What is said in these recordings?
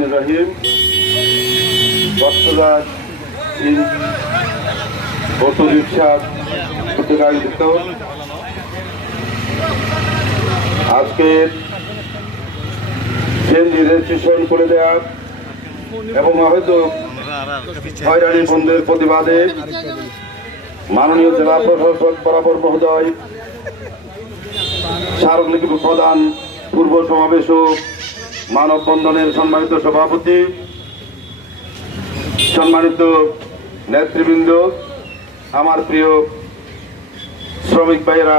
রহমানির রহিম। Cox's Bazar auto rickshaw কর্তৃক আয়োজিত আজকের সিএনজি রেজিস্ট্রেশন করে দেওয়া এবং হয়তো হয়রানি বন্ধের প্রতিবাদে মাননীয় জেলা প্রশাসক বরাবর মহোদয় স্মারকলিপি প্রদান পূর্ব সমাবেশ ও মানববন্ধনের সম্মানিত সভাপতি, সম্মানিত নেতৃবৃন্দ, আমার প্রিয় শ্রমিক ভাইয়েরা,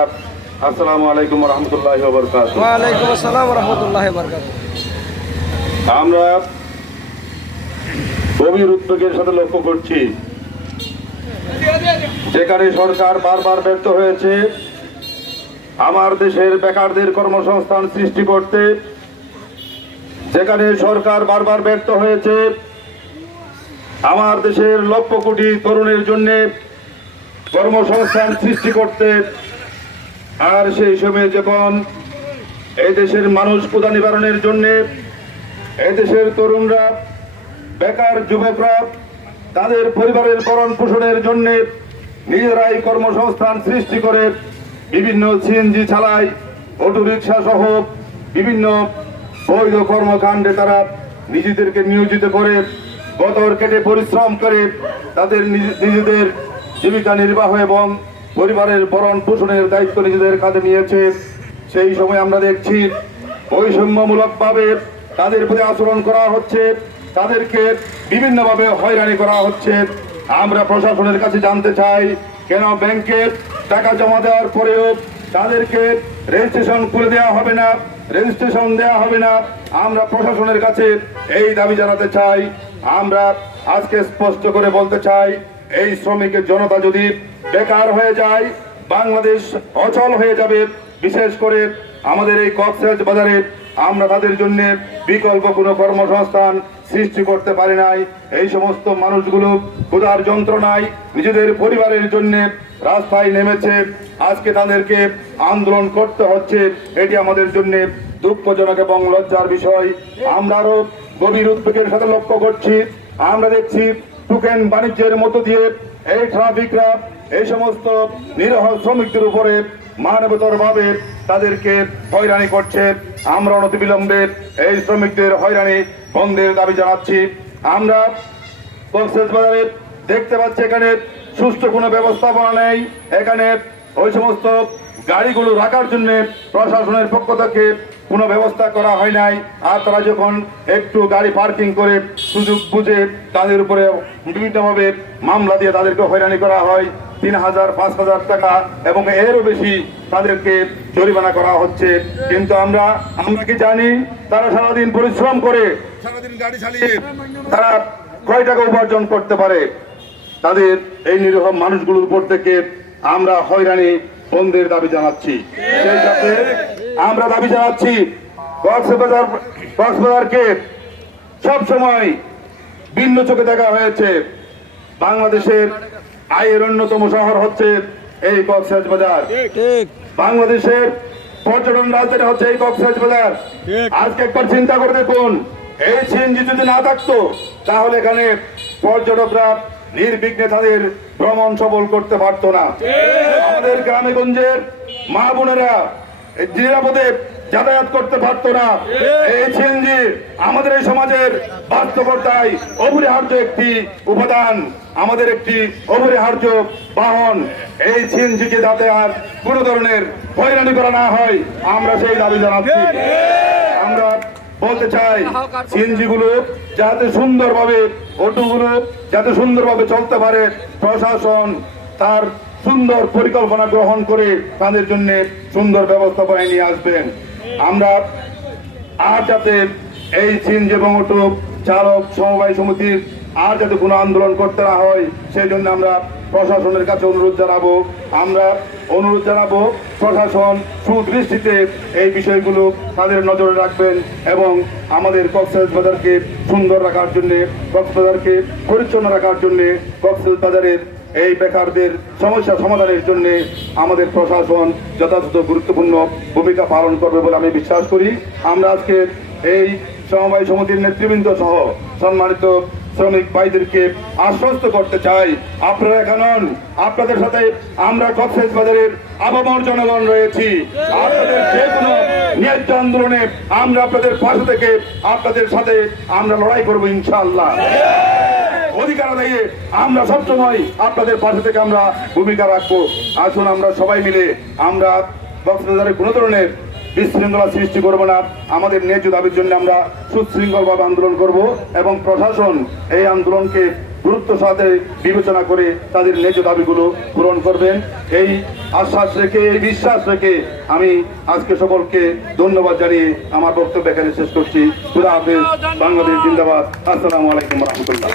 আসসালামু আলাইকুম রহমতুল্লাহি ওয়া বারাকাতুহু। ওয়া আলাইকুম আসসালাম ওয়া রাহমাতুল্লাহি ওয়া বারাকাতুহু। আমরা গভীর উদ্বেগের সাথে লক্ষ্য করছি, যেখানে সরকার বারবার ব্যর্থ হয়েছে আমার দেশের বেকারদের কর্মসংস্থান সৃষ্টি করতে, যেখানে সরকার বারবার ব্যর্থ হয়েছে আমার দেশের লক্ষ কোটি তরুণের জন্য কর্মসংস্থান সৃষ্টি করতে, আর সেই সময়ে যখন এই দেশের মানুষ ক্ষুধা নিবারণের জন্য এই দেশের তরুণরা, বেকার যুবকরা তাদের পরিবারের ভরণ পোষণের জন্য নিজেরাই কর্মসংস্থান সৃষ্টি করে বিভিন্ন সিএনজি চালায়, অটো রিক্সা সহ বিভিন্ন বৈধ কর্মকাণ্ডে তারা নিজেদেরকে নিয়োজিত করে বদর কেটে পরিশ্রম করে তাদের নিজেদের জীবিকা নির্বাহ এবং পরিবারের ভরণ পোষণের দায়িত্ব নিজেদের কাঁধে নিয়েছে। সেই সময় আমরা দেখছি বৈষম্যমূলকভাবে তাদের প্রতি আচরণ করা হচ্ছে, তাদেরকে বিভিন্নভাবে হয়রানি করা হচ্ছে। আমরা প্রশাসনের কাছে জানতে চাই, কেন ব্যাংকে টাকা জমা দেওয়ার পরেও তাদেরকে রেজিস্ট্রেশন করে দেওয়া হবে না, রেজিস্ট্রেশন দেওয়া হবে না। আমরা প্রশাসনের কাছে এই দাবি জানাতে চাই। আমরা আজকে স্পষ্ট করে বলতে চাই, এই শ্রমিকের জনতা যদি বেকার হয়ে যায়, বাংলাদেশ অচল হয়ে যাবে। বিশেষ করে আমাদের এই কক্সবাজারে আমরা তাদের জন্য বিকল্প কোনো কর্মসংস্থান সৃষ্টি করতে পারি নাই। এই সমস্ত মানুষগুলো ক্ষুধার যন্ত্রণায় নিজেদের পরিবারের জন্য রাস্তায় নেমেছে। আজকে তাদেরকে আন্দোলন করতে হচ্ছে, এটি আমাদের জন্য দুঃখজনক এবং লজ্জার বিষয়। আমরা আরো গভীর উদ্বেগের সাথে লক্ষ্য করছি, আমরা দেখছি টোকেন বাণিজ্যের মধ্য দিয়ে এই ট্রাফিকরা এই সমস্ত নিরহ শ্রমিকদের উপরে মানবতর ভাবে তাদেরকে হয়রানি করছে। আমরা অনতিবিলম্বে এই শ্রমিকদের হয়রানি বন্ধের দাবি জানাচ্ছি। আমরা কক্সবাজারে দেখতে পাচ্ছি এখানে সুষ্ঠু কোনো ব্যবস্থাপনা নেই। এখানে ওই সমস্ত গাড়িগুলো রাখার জন্য প্রশাসনের পক্ষ থেকে কোনো ব্যবস্থা করা হয় নাই। আর তারা যখন একটু গাড়ি পার্কিং করে সুযোগ বুঝে তাদের উপরে বিভিন্নভাবে মামলা দিয়ে তাদেরকে হয়রানি করা হয়। 3,000, 5,000 টাকা এবং এরও বেশি তাদেরকে জরিমানা করা হচ্ছে। কিন্তু আমরা কি জানি, তারা সারাদিন পরিশ্রম করে সারাদিন গাড়ি চালিয়ে তারা কয় টাকা উপার্জন করতে পারে। তাদের এই নিরীহ মানুষগুলোর উপর থেকে আমরা হয়রানি বন্ধের দাবি জানাচ্ছি। সেই সাথে আমরা দাবি জানাচ্ছি, কক্সবাজারকে সবসময় ভিন্ন চোখে দেখা হয়েছে। বাংলাদেশের আয়ের অন্যতম শহর হচ্ছে এই কক্সবাজার। বাংলাদেশের পর্যটন রাজধানী হচ্ছে এই কক্সবাজার। আজকে একবার চিন্তা করে দেখুন, এই সিএনজি যদি না থাকতো তাহলে এখানে পর্যটকরা নির্বিঘ্নে তাদের ভ্রমণ সফল করতে পারতো না। আমাদের গ্রামে গঞ্জের মা বোনেরা নিরাপদে যাতায়াত করতে পারতো না। এই সিএনজি আমাদের এই সমাজের বাস্তবতায় অপরিহার্য একটি উপাদান, আমাদের একটি অপরিহার্য বাহন। এই সিএনজিকে যাতে আর কোনো ধরনের হয়রানি করা না হয়, আমরা সেই দাবি জানাচ্ছি। আমরা বলতে চাই, সিএনজি গুলো যাতে সুন্দরভাবে, অটোগুলো যাতে সুন্দরভাবে চলতে পারে, প্রশাসন তার সুন্দর পরিকল্পনা গ্রহণ করে তাদের জন্য সুন্দর ব্যবস্থাপনা নিয়ে আসবেন। আমরা আর যাতে এই সিএনজি এবং অটো চালক সমবায় সমিতির আর যাতে কোনো আন্দোলন করতে না হয়, সেই জন্য আমরা প্রশাসনের কাছে অনুরোধ জানাবো। আমরা অনুরোধ জানাবো প্রশাসন সুদৃষ্টিতে এই বিষয়গুলো তাদের নজরে রাখবেন এবং আমাদের কক্সবাজারকে সুন্দর রাখার জন্য, কক্সবাজারকে পরিচ্ছন্ন রাখার জন্য, কক্সবাজারের এই বেকারদের সমস্যা সমাধানের জন্য আমাদের প্রশাসন যথাযথ গুরুত্বপূর্ণ ভূমিকা পালন করবে বলে আমি বিশ্বাস করি। আমরা আজকে এই সমবায় সমিতির নেতৃবৃন্দ সহ সম্মানিত শ্রমিক ভাইদেরকে আশ্বস্ত করতে চাই, আপনারা এখন আপনাদের সাথে আমরা কক্সবাজারের আপামর জনগণ রয়েছি। আপনাদের যে কোনো ন্যায্য আন্দোলনে আমরা আপনাদের পাশে থেকে আপনাদের সাথে আমরা লড়াই করবো ইনশাআল্লাহ। অধিকার আদায়ে আমরা সবসময় আপনাদের পাশে থেকে আমরা ভূমিকা রাখবো। আসুন আমরা সবাই মিলে আমরা কক্সবাজারে কোনো ধরনের বিশৃঙ্খলা সৃষ্টি করবো না। আমাদের ন্যায্য দাবির জন্য আমরা সুশৃঙ্খলভাবে আন্দোলন করব এবং প্রশাসন এই আন্দোলনকে গুরুত্ব সাথে বিবেচনা করে তাদের ন্যায্য দাবিগুলো পূরণ করবেন। এই আশ্বাস রেখে, এই বিশ্বাস রেখে আমি আজকে সকলকে ধন্যবাদ জানিয়ে আমার বক্তব্য এখানে শেষ করছি। খুদা হাফেজ। বাংলাদেশ জিন্দাবাদ। আসসালামু আলাইকুম রহমতুল্লাহ।